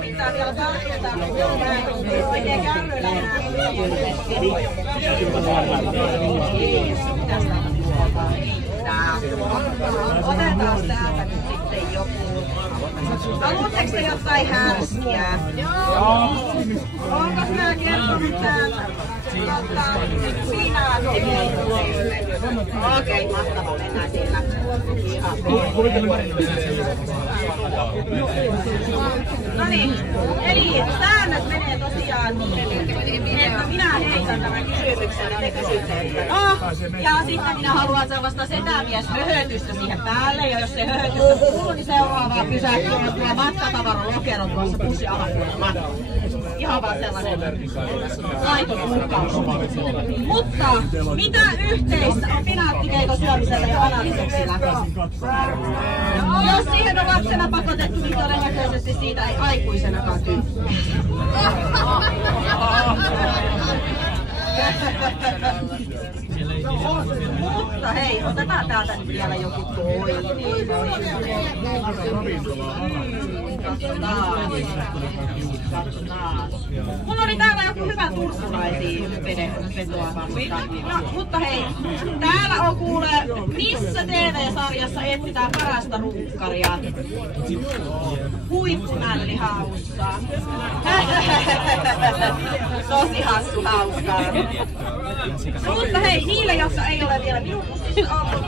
Pitää vielä tarkentaa, että oikein kärryillä enää. Otetaan täältä nyt sitten joku. Haluatteko te jotain härskiä? Joo. Onko mä kertonut täältä? Siinä on okei, mahtavaa, mennään sillä. No niin, eli säännöt menee tosiaan niin, että minä heitän tämän kysymyksen ja te kysytte, että ja sitten minä haluan sellaista setämieshöhötystä siihen päälle, ja jos se höhötystä kuuluu, niin seuraavaa pysähtyy on tuo matkatavaralokero tuossa bussialapuolella. Ihan vaan sellainen laiton uhkaus. Mutta mitä yhteistä on pinaattikeiton syömisellä ja analiseksillä? Jos siihen on lapsena pakotettu, niin todennäköisesti siitä ei aikuisenakaan tykkää. Mutta hei, otetaan täältä nyt vielä joku toinen. Mulla oli täällä joku hyvä turkulaisia vetoa vasta. No, mutta hei, täällä on kuule, missä TV-sarjassa etsitään parasta runkkaria? Huippunällihaussa. Tosi hassu hauskaa. Mutta hei, niille, jotka ei ole vielä minun pussissa ollut,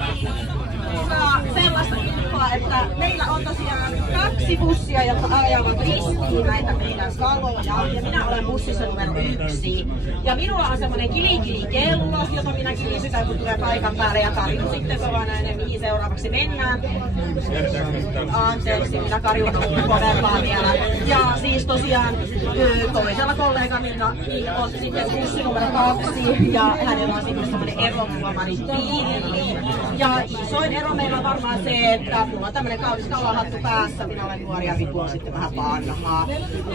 saa sellaista infoa, että meillä on tosiaan 2 bussia, jotka ajavat ristiin näitä meidän saloja. Ja minä olen bussissa numero 1. Ja minulla on semmonen kili-kello, jota minä kilisitän, kun tulee paikan päälle ja tarjun sitten näin, mihin seuraavaksi mennään. Anteeksi, minä karjun kovellaan vielä. Ja siis tosiaan toisella kollegalla on sitten bussi numero 2 ja hänellä on sitten semmonen eromuomari tiili. Ja isoin ero meillä on varmaan se, että mulla on tämmönen kaunis kalahattu päässä, minä olen nuori ja vitu on sitten vähän vanhaa.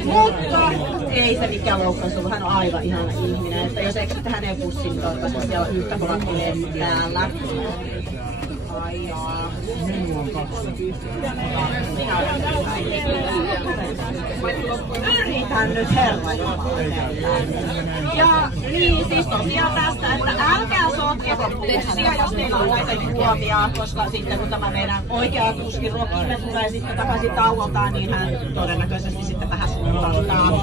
Mutta ei se mikään loukkaus ollut, hän on aivan ihana ihminen, että jos eksytte hänen bussiin, niin toivottavasti siellä on yhtä kovat kileet täällä. Ai jaa. Yritän nyt herra jumala. Ja niin siis tosiaan tästä, että älkää sotkeko bussia, jos teillä on näitä juomia, koska sitten kun tämä meidän oikea kuskin Rokimme tulee sitten takaisin tauoltaan, niin hän todennäköisesti sitten vähän suunnaltaan.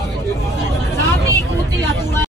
Sami kutia tulee.